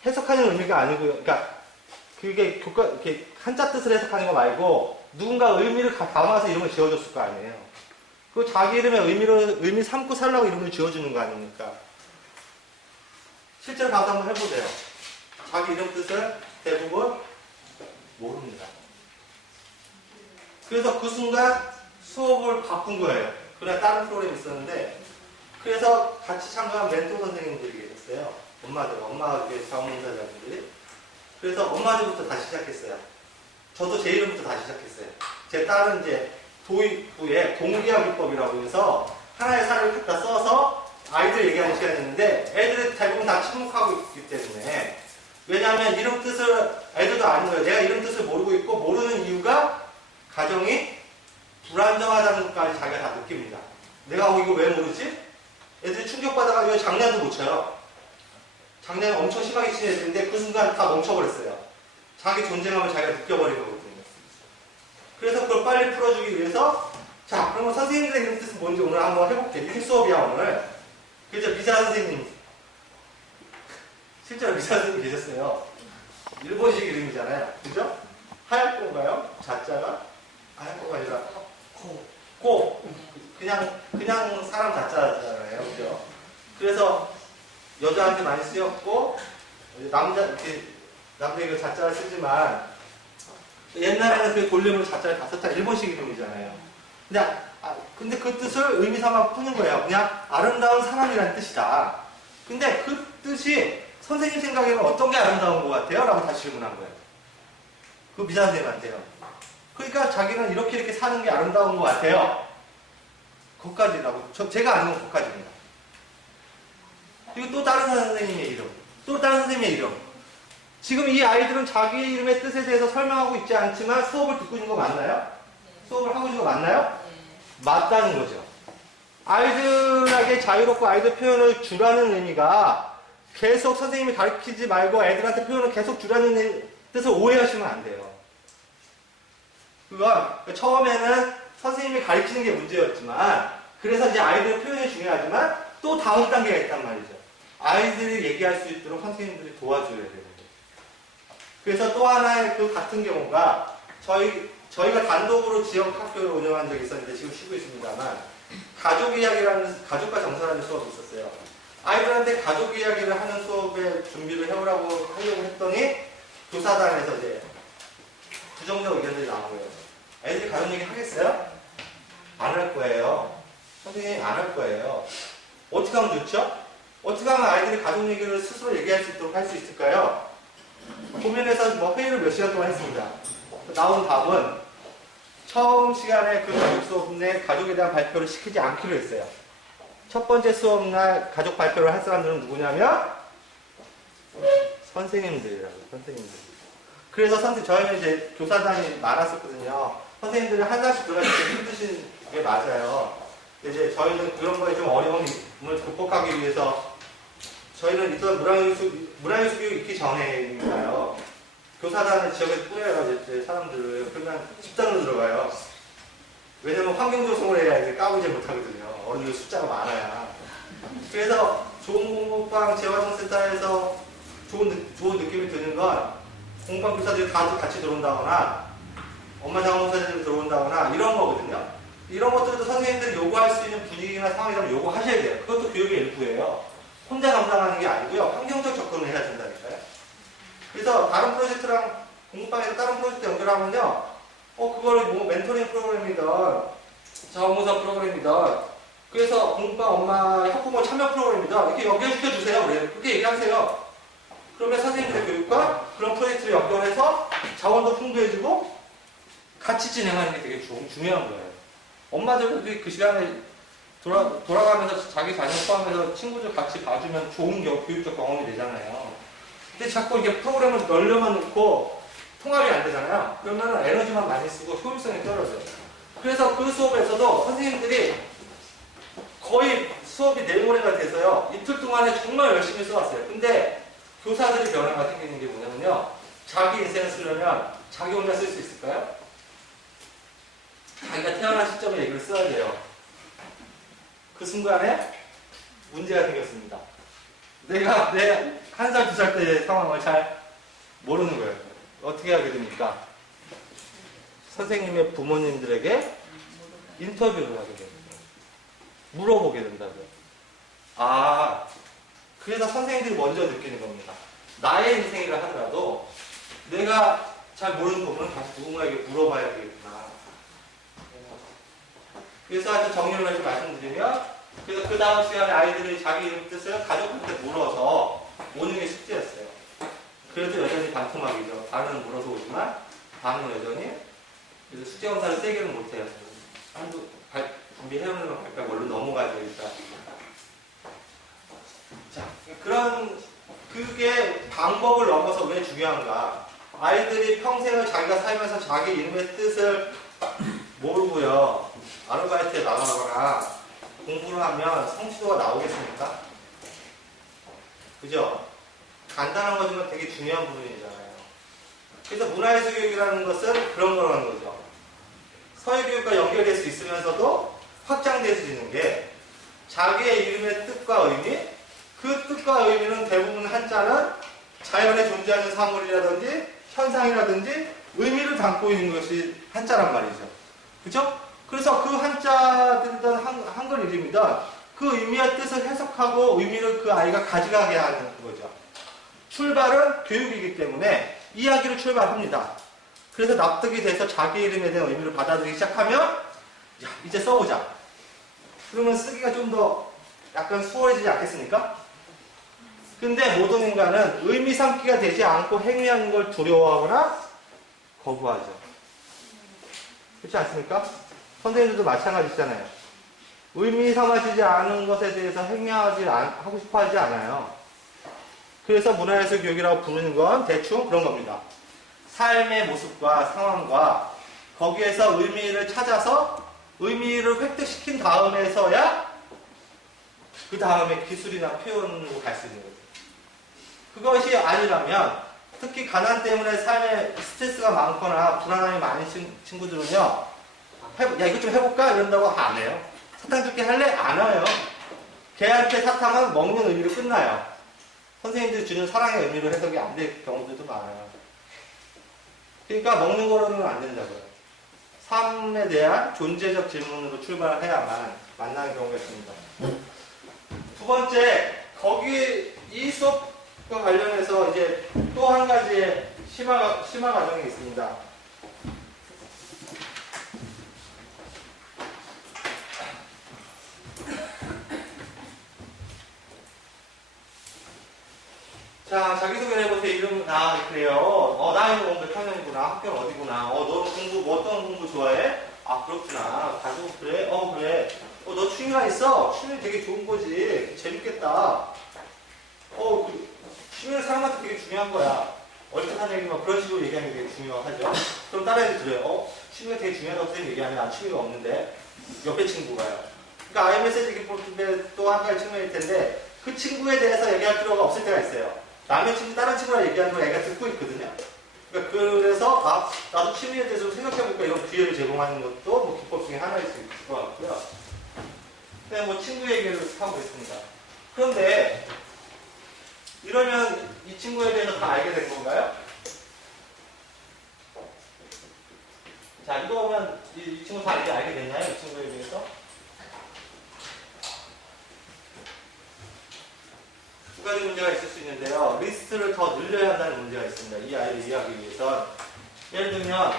해석하는 의미가 아니고요. 그러니까 그게 이렇게 한자 뜻을 해석하는 거 말고 누군가 의미를 담아서 이름을 지어줬을 거 아니에요. 그 자기 이름의 의미 삼고 살라고 이름을 지어주는 거 아닙니까? 실제로 가서 한번 해보세요. 자기 이름 뜻을 대부분 모릅니다. 그래서 그 순간 수업을 바꾼 거예요. 그냥 다른 프로그램이 있었는데, 그래서 같이 참가한 멘토 선생님들이 계셨어요. 엄마 자원봉사자분들이. 그래서 엄마들부터 다시 시작했어요. 저도 제 이름부터 다시 시작했어요. 제 딸은 이제 도입부에 동기화 기법이라고 해서 하나의 사례를 갖다 써서 아이들 얘기하는 시간이었는데, 애들이 대부분 다 침묵하고 있기 때문에, 왜냐하면 이름 뜻을 애들도 아는 거예요. 내가 이름 뜻을 모르고 있고, 모르는 이유가 가정이 불안정하다는 것까지 자기가 다 느낍니다. 내가 이거 왜 모르지? 애들이 충격받아가지고 장난도 못 쳐요. 장난이 엄청 심하게 치는 애들인데 그 순간 다 멈춰버렸어요. 자기 존재감을 자기가 느껴버린 거거든요. 그래서 그걸 빨리 풀어주기 위해서, 자, 그러면 선생님들의 이름 뜻은 뭔지 오늘 한번 해볼게요. 이게 수업이야, 오늘. 그죠? 미사 선생님. 실제로 미사 선생님 계셨어요. 일본식 이름이잖아요. 그죠? 하얗고인가요? 자자가? 하얗고가 아니라 고. 그냥 사람 자자잖아요. 그죠? 그래서 여자한테 많이 쓰였고, 남자에게 자자를 쓰지만, 옛날에는 그 돌림으로 자자를 다 썼다. 일본식 이름이잖아요. 근데 그 뜻을 의미 삼아 푸는 거예요. 그냥 아름다운 사람이라는 뜻이다. 근데 그 뜻이 선생님 생각에는 어떤 게 아름다운 것 같아요? 라고 다시 질문한 거예요. 그 미사 선생님한테요. 그러니까 자기는 이렇게 사는 게 아름다운 것 같아요. 그것까지라고. 제가 아는 건 그것까지입니다. 그리고 또 다른 선생님의 이름. 또 다른 선생님의 이름. 지금 이 아이들은 자기 이름의 뜻에 대해서 설명하고 있지 않지만 수업을 듣고 있는 거 맞나요? 수업을 하고 있는 거 맞나요? 맞다는 거죠. 아이들에게 자유롭고 아이들 표현을 주라는 의미가 계속 선생님이 가르치지 말고 애들한테 표현을 계속 주라는 뜻을 오해하시면 안 돼요. 그건 처음에는 선생님이 가르치는 게 문제였지만, 그래서 이제 아이들의 표현이 중요하지만 또 다음 단계가 있단 말이죠. 아이들이 얘기할 수 있도록 선생님들이 도와줘야 되는 거예요. 그래서 또 하나의 그 같은 경우가 저희가 단독으로 지역 학교를 운영한 적이 있었는데 지금 쉬고 있습니다만, 가족 이야기라는, 가족과 정서라는 수업이 있었어요. 아이들한테 가족 이야기를 하는 수업에 준비를 하려고 했더니 교사단에서 이제 부정적 의견들이 나온 거예요. 애들이 가족 얘기 하겠어요? 안 할 거예요. 선생님 안 할 거예요. 어떻게 하면 좋죠? 어떻게 하면 아이들이 가족 얘기를 스스로 얘기할 수 있도록 할 수 있을까요? 고민해서 회의를 몇 시간 동안 했습니다. 나온 답은 처음 시간에 그 가족 수업 내 가족에 대한 발표를 시키지 않기로 했어요. 첫 번째 수업날 가족 발표를 할 사람들은 누구냐면 선생님들이라고. 선생님들. 그래서 저희는 이제 교사단이 많았었거든요. 선생님들이 한 살씩 들어가실 때 힘드신 게 맞아요. 이제 저희는 그런 거에 좀 어려움을 극복하기 위해서 저희는 일단 문화예술 교육 있기 전에니까요. 교사단을 지역에서 뿌려요. 이제 사람들을. 그러면 집단으로 들어가요. 왜냐면 환경 조성을 해야 이제 까부지 못하거든요. 어른들 숫자가 많아야. 그래서 좋은 공부방 재활용센터에서 좋은 느낌이 드는 건 공부방 교사들이 다 같이 들어온다거나 엄마 자원봉사자들이 들어온다거나 이런 거거든요. 이런 것들도 선생님들이 요구할 수 있는 분위기나 상황이라면 요구하셔야 돼요. 그것도 교육의 일부예요. 혼자 감당하는 게 아니고요. 환경적 접근을 해야 된다니까요. 그래서 다른 프로젝트랑 공부방에서 다른 프로젝트 연결하면요. 그걸 뭐 멘토링 프로그램이든 자원봉사 프로그램이든 그래서 공부방 엄마 학부모 참여 프로그램이든 이렇게 연결시켜주세요. 그렇게 얘기하세요. 그러면 선생님들의 교육과 그런 프로젝트를 연결해서 자원도 풍부해지고 같이 진행하는 게 되게 중요한 거예요. 엄마들도 그 시간에 돌아가면서 자기 자녀 포함해서 친구들 같이 봐주면 좋은 교육적 경험이 되잖아요. 근데 자꾸 이게 프로그램을 널려만 놓고 통합이 안 되잖아요. 그러면 에너지만 많이 쓰고 효율성이 떨어져요. 그래서 그 수업에서도 선생님들이 거의 수업이 내일 모레가 돼서요. 이틀 동안에 정말 열심히 써왔어요. 근데 교사들의 변화가 생기는 게 뭐냐면요. 자기 인생을 쓰려면 자기 혼자 쓸 수 있을까요? 자기가 태어난 시점에 얘기를 써야 돼요. 그 순간에 문제가 생겼습니다. 내가 내 1살, 2살 때의 상황을 잘 모르는 거예요. 어떻게 하게 됩니까? 선생님의 부모님들에게 인터뷰를 하게 됩니다. 물어보게 된다고요. 아, 그래서 선생님들이 먼저 느끼는 겁니다. 나의 인생이라 하더라도 내가 잘 모르는 부분은 다시 누군가에게 물어봐야 되겠구나. 그래서 아주 정리를 해서 말씀드리면, 그래서 그 다음 시간에 아이들이 자기 이름 뜻을 가족한테 물어서 오는 게 숙제였어요. 그래도 여전히 반토막이죠. 반은 물어서 오지만 반은 여전히 그래서 숙제 검사를 세게는 못해요. 한두 준비해오는 건 갈까 얼른 넘어가야 되니까. 자, 그게 방법을 넘어서 왜 중요한가? 아이들이 평생을 자기가 살면서 자기 이름의 뜻을 모르고요. 아르바이트에 나가거나 공부를 하면 성취도가 나오겠습니까? 그죠? 간단한 거지만 되게 중요한 부분이잖아요. 그래서 문화예술 교육이라는 것은 그런 거라는 거죠. 서예교육과 연결될 수 있으면서도 확장될 수 있는 게 자기의 이름의 뜻과 의미, 그 뜻과 의미는 대부분 한자는 자연에 존재하는 사물이라든지 현상이라든지 의미를 담고 있는 것이 한자란 말이죠. 그죠? 그래서 그 한자들이든 한글 이름이든 그 의미의 뜻을 해석하고 의미를 그 아이가 가져가게 하는 거죠. 출발은 교육이기 때문에 이야기를 출발합니다. 그래서 납득이 돼서 자기 이름에 대한 의미를 받아들이기 시작하면 야, 이제 써보자. 그러면 쓰기가 좀 더 약간 수월해지지 않겠습니까? 근데 모든 인간은 의미 삼기가 되지 않고 행위하는 걸 두려워하거나 거부하죠. 그렇지 않습니까? 선생님들도 마찬가지잖아요. 의미 삼아지지 않은 것에 대해서 하고 싶어 하지 않아요. 그래서 문화예술 교육이라고 부르는 건 대충 그런 겁니다. 삶의 모습과 상황과 거기에서 의미를 찾아서 의미를 획득시킨 다음에서야 그 다음에 기술이나 표현으로 갈 수 있는 거죠. 그것이 아니라면 특히 가난 때문에 삶에 스트레스가 많거나 불안함이 많은 친구들은요, 야 이것 좀 해볼까? 이런다고 안 해요. 사탕 줄게 할래? 안 와요. 걔한테 사탕은 먹는 의미로 끝나요. 선생님들이 주는 사랑의 의미로 해석이 안 될 경우들도 많아요. 그러니까 먹는 거로는 안 된다고요. 삶에 대한 존재적 질문으로 출발해야만 만나는 경우가 있습니다. 두 번째, 이 수업과 관련해서 이제 또 한 가지의 심화 과정이 있습니다. 자, 자기소개를 해보세요. 이름, 그래요. 나이는 몇 학년이구나. 학교는 어디구나. 너는 어떤 공부 좋아해? 아, 그렇구나. 가족, 그래? 그래. 너 취미가 있어? 취미 되게 좋은 거지. 재밌겠다. 취미는 사람한테 되게 중요한 거야. 얼핏한 얘기만 그런 식으로 얘기하는 게 되게 중요하죠. 그럼 다른 애들 들어요. 취미가 되게 중요하다고 선생님 얘기하면 난 취미가 없는데. 옆에 친구가요. 그러니까 아이메시지 기법인데 또 한 가지 측면일 텐데 그 친구에 대해서 얘기할 필요가 없을 때가 있어요. 남의 친구, 다른 친구랑 얘기하는 걸 애가 듣고 있거든요. 그러니까 그래서, 나도 취미에 대해서 좀 생각해볼까 이런 기회를 제공하는 것도 뭐 기법 중에 하나일 수 있을 것 같고요. 그냥 뭐 친구 얘기를 하고 있습니다. 그런데, 이러면 이 친구에 대해서 다 알게 된 건가요? 자, 이거 보면 이 친구 다 알게 됐나요? 이 친구에 대해서? 두 가지 문제가 있을 수 있는데요. 리스트를 더 늘려야 한다는 문제가 있습니다. 이 아이를 이해하기 위해서. 예를 들면,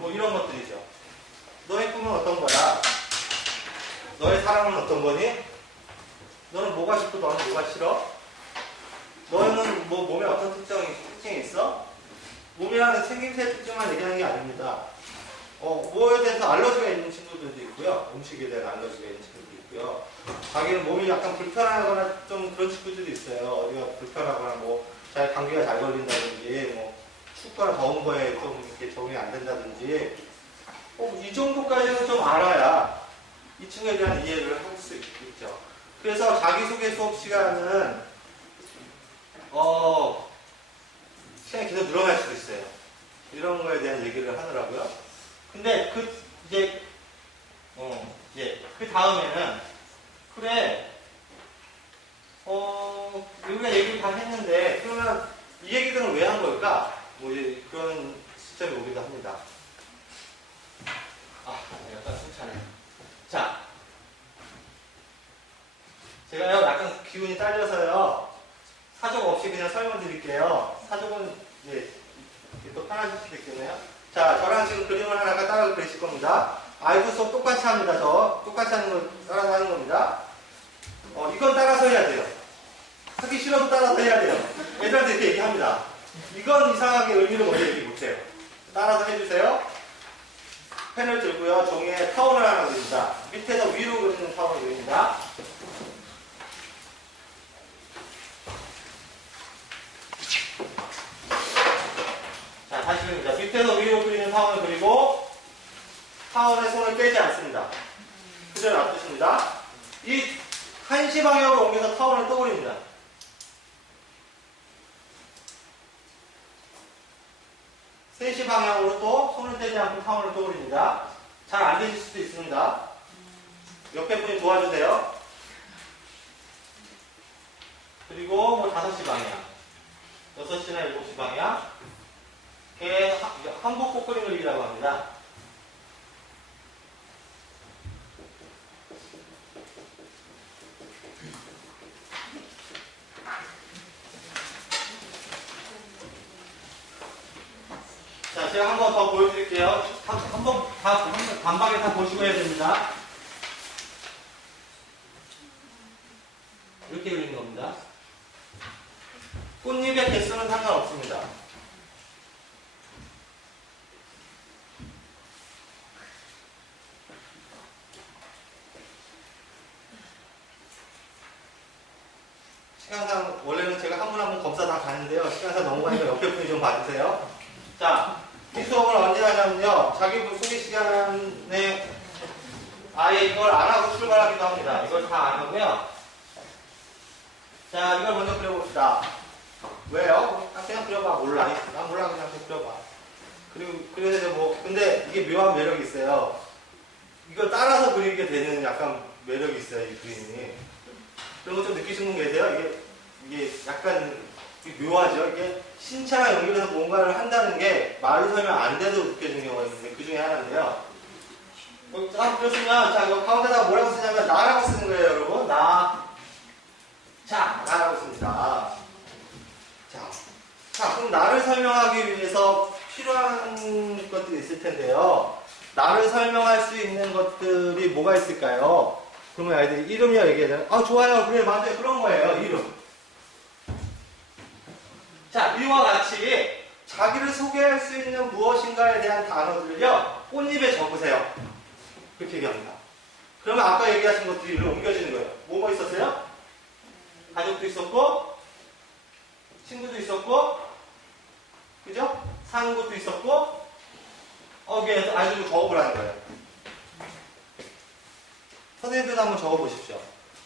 뭐 이런 것들이죠. 너의 꿈은 어떤 거야? 너의 사랑은 어떤 거니? 너는 뭐가 싶고 너는 뭐가 싫어? 너는 뭐 몸에 어떤 특징이 있어? 몸이라는 생김새 특징만 얘기하는 게 아닙니다. 뭐에 대해서 알러지가 있는 친구들도 있고요. 음식에 대한 알러지가 있는 친구들도 있고요. 자기는 몸이 약간 불편하거나 좀 그런 친구들도 있어요. 어디가 불편하거나 뭐 감기가 잘 걸린다든지 뭐 춥거나 더운 거에 좀 이렇게 적응이 안 된다든지 이 정도까지는 좀 알아야 이 친구에 대한 이해를 할 수 있죠. 그래서 자기소개 수업 시간은 시간이 계속 늘어날 수도 있어요. 이런 거에 대한 얘기를 하더라고요. 근데 이제 그 다음에는 그래 우리가 얘기를 다 했는데 그러면 이 얘기들은 왜 한 걸까? 뭐 이제 그런 시점이 오기도 합니다. 약간 숨차네. 자, 제가요 약간 기운이 딸려서요 사족 없이 그냥 설명드릴게요. 사족은 이제 또 편하실 수도 있겠네요. 자, 저랑 지금 그림을 하나가 따라 그리실 겁니다. 아이고 수업 똑같이 합니다. 똑같이 하는 거 따라서 하는 겁니다. 이건 따라서 해야 돼요. 하기 싫어도 따라서 해야 돼요. 애들한테 이렇게 얘기합니다. 이건 이상하게 의미를 먼저 얘기 못해요. 따라서 해주세요. 펜을 들고요. 종이에 타원을 하나 그립니다. 밑에서 위로 그리는 타원을 그립니다. 자, 다시 그립니다. 밑에서 위로 그리는 타원을 그리고 타원에 손을 떼지 않습니다. 그대로 놔두십니다. 이 한시 방향으로 옮겨서 타원을 떠올립니다. 세시 방향으로 또 손을 떼지 않고 타원을 떠올립니다. 잘 안 되실 수도 있습니다. 옆에 분이 도와주세요. 그리고 뭐 5시 방향, 6시나 7시 방향, 한복 꼬꾸리 그리기라고 합니다. 자, 제가 한 번 더 보여드릴게요. 한번 단박에 다 보시고 해야 됩니다. 이렇게 그리는 겁니다. 꽃잎의 개수는 상관없습니다. 시간상 원래는 제가 한 분 한 분 검사 다 가는데요. 시간상 넘어가니까 옆에 분이 좀 봐주세요. 자, 이 수업을 언제 하냐면요. 자기 소개 시간에 아예 이걸 안 하고 출발하기도 합니다. 이걸 다 안 하고요. 자, 이걸 먼저 그려봅시다. 왜요? 그냥 그려봐. 몰라. 난 몰라. 그냥 그려봐. 그래서 이제 근데 이게 묘한 매력이 있어요. 이걸 따라서 그리게 되는 약간 매력이 있어요. 이 그림이. 그런 거 좀 느끼시는 분 계세요? 이게 약간 묘하죠? 이게 신체랑 연결해서 뭔가를 한다는 게 말로 설명 안 돼도 느껴지는 경우가 있는데 그 중에 하나인데요. 그렇으면, 자, 이거 가운데다가 뭐라고 쓰냐면, 나라고 쓰는 거예요, 여러분. 나라고 씁니다. 자, 그럼 나를 설명하기 위해서 필요한 것들이 있을 텐데요. 나를 설명할 수 있는 것들이 뭐가 있을까요? 그러면 아이들이 이름이야 얘기하잖아요. 좋아요. 그래, 맞아요. 그런 거예요, 이름. 자, 이와 같이 자기를 소개할 수 있는 무엇인가에 대한 단어들을요, 꽃잎에 적으세요. 그렇게 얘기합니다. 그러면 아까 얘기하신 것들이 이리로 옮겨지는 거예요. 뭐뭐 있었어요? 가족도 있었고, 친구도 있었고, 그죠? 사는 곳도 있었고, 여기에 아주 적어보라는 거예요. 선생님들도 한번 적어보십시오.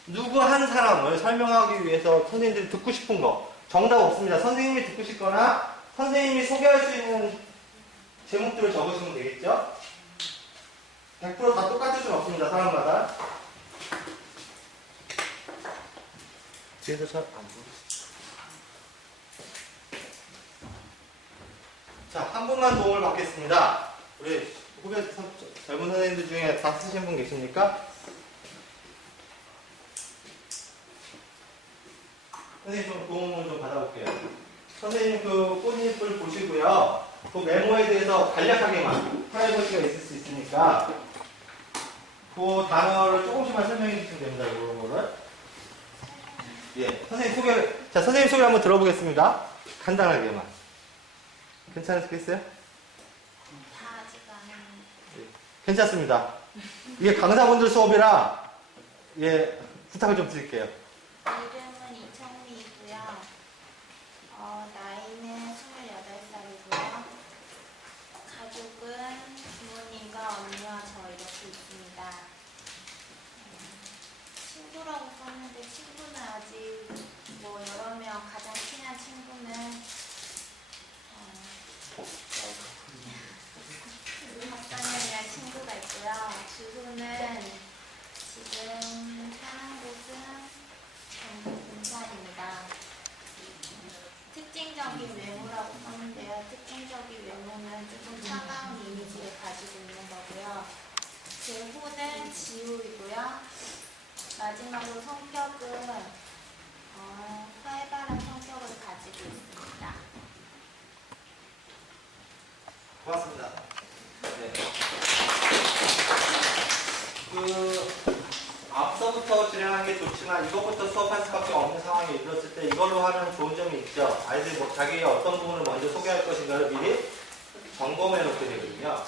누구 한 사람을 설명하기 위해서 선생님들이 듣고 싶은 거. 정답 없습니다. 선생님이 듣고 싶거나 선생님이 소개할 수 있는 제목들을 적으시면 되겠죠? 100% 다 똑같을 수는 없습니다. 사람마다. 뒤에서 잘 안 보이시죠? 자, 한 분만 도움을 받겠습니다. 우리 후배 젊은 선생님들 중에 다 쓰신 분 계십니까? 선생님 좀 도움을 좀 받아볼게요. 선생님 그 꽃잎을 보시고요. 그 메모에 대해서 간략하게만 프라이버시가 있을 수 있으니까 그 단어를 조금씩만 설명해 주시면 됩니다. 이런 거를. 예. 선생님 소개를 한번 들어보겠습니다. 간단하게만. 괜찮으시겠어요? 다 아직 안 예. 괜찮습니다. 이게 강사분들 수업이라 부탁을 좀 드릴게요. 이름은 이청미이고요. 나이는 28살이고요. 가족은 부모님과 언니와 저 이렇게 있습니다. 친구라고 썼는데 친구는 아직 뭐 여러 명, 가장 친한 친구는 박선영이라는 친구가 있고요. 주소는 지금 사는 곳은 경북 군산입니다. 특징적인 외모라고 썼는데요. 특징적인 외모는 조금 차가운 이미지를 가지고 있는 거고요. 제 호는 지우이고요. 마지막으로 성격은 활발한 성격을 가지고 있습니다. 고맙습니다. 네. 앞서부터 진행하는 게 좋지만 이것부터 수업할 수밖에 없는 상황이 이뤘을 때 이걸로 하면 좋은 점이 있죠. 아이들이 뭐 자기의 어떤 부분을 먼저 소개할 것인가를 미리 점검해 놓게 되거든요.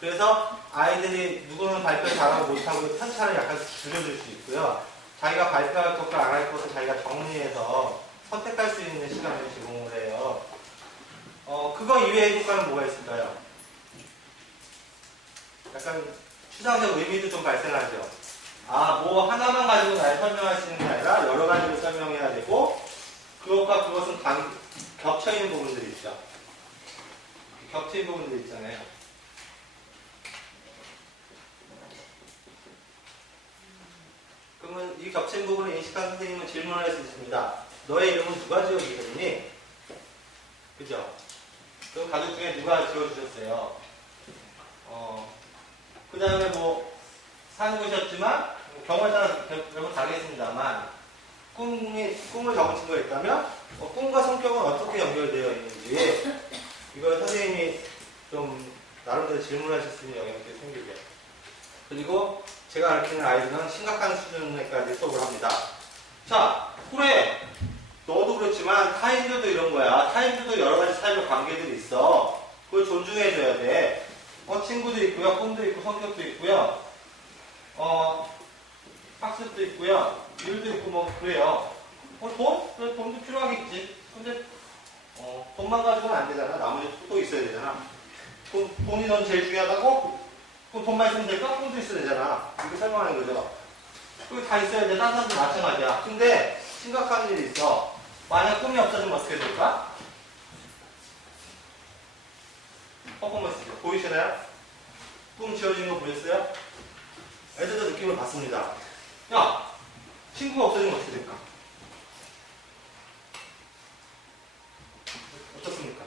그래서 아이들이 누구는 발표 잘하고 못하고 편차를 약간 줄여줄 수 있고요. 자기가 발표할 것과 안 할 것을 자기가 정리해서 선택할 수 있는 시간을 제공을 해요. 그거 이외의 효과는 뭐가 있을까요? 약간 추상적 의미도 좀 발생하죠. 뭐 하나만 가지고 날 설명할 수 있는 게 아니라 여러 가지를 설명해야 되고 그것과 그것은 겹쳐있는 부분들이 있죠. 겹쳐있는 부분들이 있잖아요. 그러면 이 겹친 부분을 인식한 선생님은 질문을 할 수 있습니다. 너의 이름은 누가 지어주셨니? 그죠? 그 가족 중에 누가 지어주셨어요? 그 다음에 뭐 사는 곳이었지만 경우에 따라 결국 다르겠습니다만 꿈을 적은 친구가 있다면 꿈과 성격은 어떻게 연결되어 있는지 이걸 선생님이 좀 나름대로 질문하실 수 있는 영역이 생기게. 그리고 제가 가르치는 아이들은 심각한 수준에까지 수업을 합니다. 자, 그래. 너도 그렇지만 타인들도 이런 거야. 타인들도 여러 가지 사회적 관계들이 있어. 그걸 존중해줘야 돼. 친구도 있고요. 꿈도 있고 성격도 있고요. 학습도 있고요. 일도 있고 뭐 그래요. 돈? 그래, 돈도 필요하겠지. 근데 돈만 가지고는 안 되잖아. 나머지 또 있어야 되잖아. 돈이 넌 제일 중요하다고? 그럼 돈만 있으면 될까? 꿈도 있어야 되잖아. 이렇게 설명하는 거죠. 그거 다 있어야 돼. 다른 사람도 마찬가지야. 근데 심각한 일이 있어. 만약 꿈이 없어지면 어떻게 될까? 퍼포먼스죠. 보이시나요? 꿈 지어진 거 보였어요? 애들도 느낌을 받습니다. 야! 친구가 없어지면 어떻게 될까? 어떻습니까?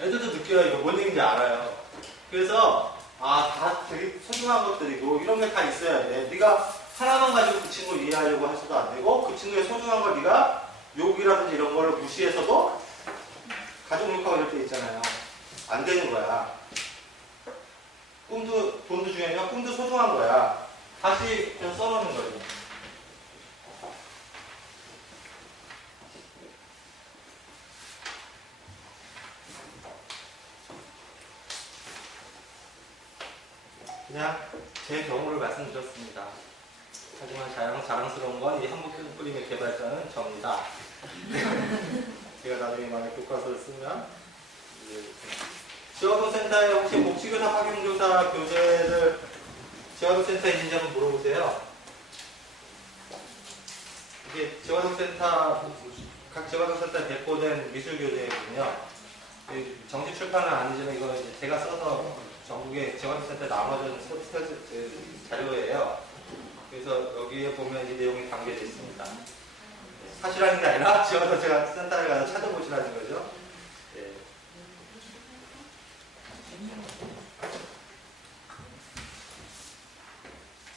애들도 느껴요. 이거 뭔 얘기인지 알아요. 그래서 다 되게 소중한 것들이고 이런 게 다 있어야 돼. 네가 하나만 가지고 그 친구를 이해하려고 해서도 안 되고 그 친구의 소중한 걸 네가 욕이라든지 이런 걸로 무시해서도 가족 욕하고 이럴 때 있잖아요. 안 되는 거야. 돈도 중요하니까 꿈도 소중한 거야. 다시 그냥 써놓는 거죠. 그냥 제 경우를 말씀드렸습니다. 하지만 자랑스러운 건 이 한국 프림의 개발자는 저입니다. 제가 나중에 만약 교과서를 쓰면 지원센터에 혹시 복지교사, 학용교사 교재를 지원센터에 있는지 한번 물어보세요. 이게 각 지원센터에 배포된 미술교재거든요. 정식 출판은 아니지만 이거 제가 써서 전국의 지원센터에 나눠준 자료예요. 그래서 여기에 보면 이 내용이 담겨져 있습니다. 사실하는 게 아니라 지원센터 센터에 가서 찾아보시라는 거죠. 예.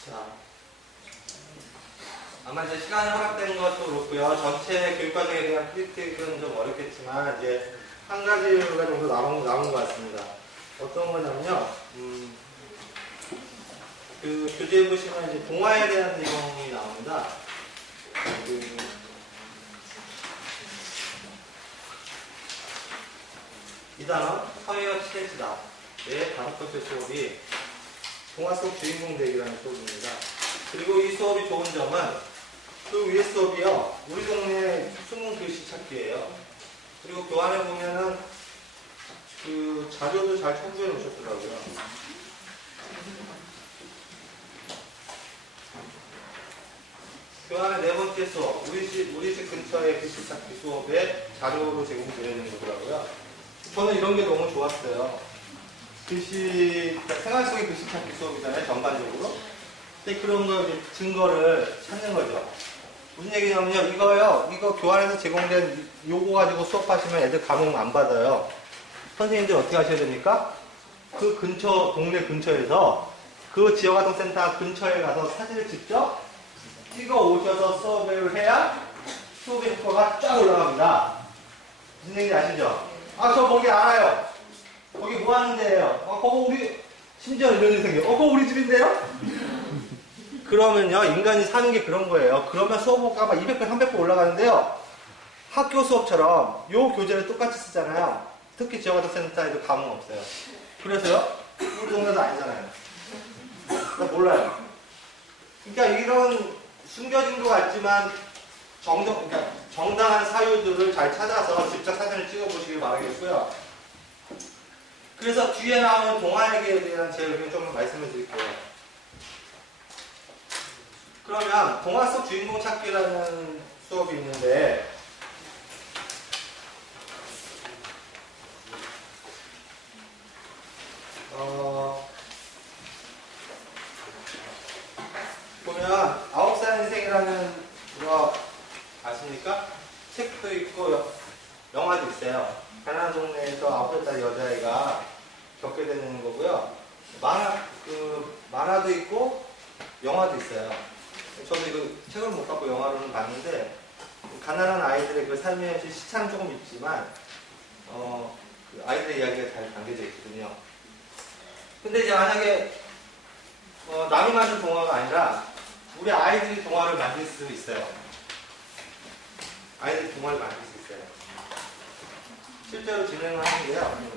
자, 아마 이제 시간이 허락된 것도 그렇고요. 전체 교육과정에 대한 크리틱은 좀 어렵겠지만 이제 한 가지가 정도 남은 것 같습니다. 어떤 거냐면요. 그 교재에 보시면 이제 동화에 대한 내용이 나옵니다. 이 단어, 서예와 치텐츠다. 의 5번째 수업이 동화 속 주인공 되기라는 수업입니다. 그리고 이 수업이 좋은 점은 그 위에 수업이요. 우리 동네 숨은 글씨 찾기예요. 그리고 교환해 보면은 그 자료도 잘 첨부해 놓으셨더라고요. 교환의 네 번째 수업, 우리 집 근처의 글씨 찾기 수업에 자료로 제공되어 있는 거더라고요. 저는 이런 게 너무 좋았어요. 글씨, 그러니까 생활 속의 글씨 찾기 수업이잖아요, 전반적으로. 근데 그런 거 증거를 찾는 거죠. 무슨 얘기냐면요, 이거 교환에서 제공된 요거 가지고 수업하시면 애들 감흥 안 받아요. 선생님들 어떻게 하셔야 됩니까? 그 근처, 동네 근처에서 그 지역아동센터 근처에 가서 사진을 직접 찍어 오셔서 수업을 해야 수업의 효과가 쫙 올라갑니다. 무슨 얘기인지 아시죠? 아, 저 거기 알아요. 거기 뭐 하는 데예요? 거거 우리, 심지어 이런 일이 생겨요. 그거 우리 집인데요? 그러면요, 인간이 사는 게 그런 거예요. 그러면 수업 효과가 200배, 300배 올라가는데요. 학교 수업처럼 요 교재를 똑같이 쓰잖아요. 특히 지역아동센터에도 감흥 없어요. 그래서요, 우리 동네도 아니잖아요. 나 몰라요. 그러니까 이런 숨겨진 것 같지만 그러니까 정당한 사유들을 잘 찾아서 직접 사진을 찍어보시길 바라겠고요. 그래서 뒤에 나오는 동아에게에 대한 제 의견 좀 말씀을 드릴게요. 그러면 동화 속 주인공 찾기라는 수업이 있는데 보면 9살 인생이라는 거 아십니까? 책도 있고 영화도 있어요. 가난한 동네에서 9살짜리 여자아이가 겪게 되는 거고요. 만화도 있고 영화도 있어요. 저도 이거 책을 못 갖고 영화로는 봤는데 가난한 아이들의 그 삶의 시차는 조금 있지만 그 아이들의 이야기가 잘 담겨져 있거든요. 근데 이제 만약에 남이 만든 동화가 아니라 우리 아이들이 동화를 만들 수 있어요. 아이들이 동화를 만들 수 있어요. 실제로 진행을 하는데요.